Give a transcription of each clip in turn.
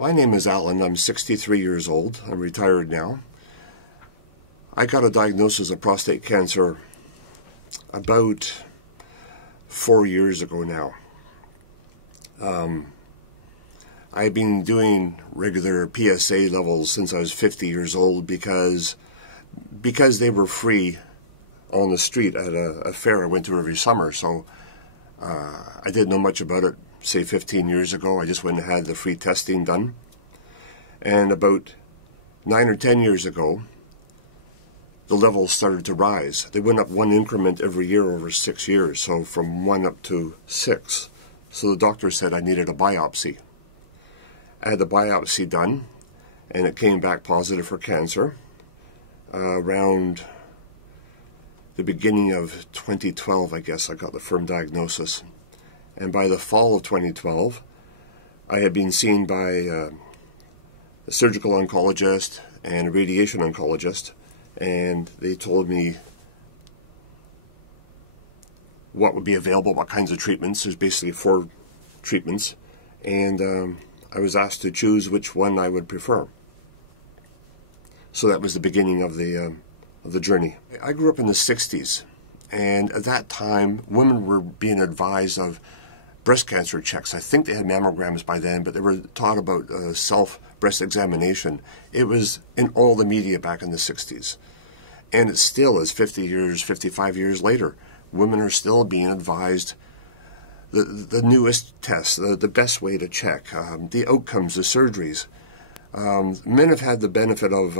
My name is Allan. I'm 63 years old. I'm retired now. I got a diagnosis of prostate cancer about 4 years ago now. I've been doing regular PSA levels since I was 50 years old because they were free on the street at a fair I went to every summer. So I didn't know much about it, say 15 years ago. I just went and had the free testing done. And about 9 or 10 years ago, the levels started to rise. They went up one increment every year over 6 years, so from 1 up to 6. So the doctor said I needed a biopsy. I had the biopsy done, and it came back positive for cancer around the beginning of 2012, I guess. I got the firm diagnosis. And by the fall of 2012, I had been seen by a surgical oncologist and a radiation oncologist, and they told me what would be available, what kinds of treatments. There's basically 4 treatments, and I was asked to choose which one I would prefer. So that was the beginning of the journey. I grew up in the 60s, and at that time, women were being advised of breast cancer checks. I think they had mammograms by then, but they were taught about self-breast examination. It was in all the media back in the 60s. And it still is 50 years, 55 years later. Women are still being advised the newest tests, the best way to check, the outcomes, the surgeries. Men have had the benefit of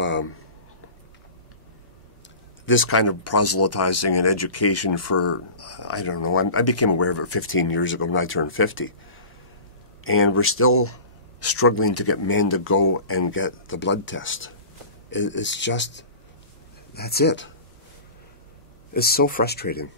this kind of proselytizing and education for, I don't know, I became aware of it 15 years ago when I turned 50. And we're still struggling to get men to go and get the blood test. It's just, that's it. It's so frustrating.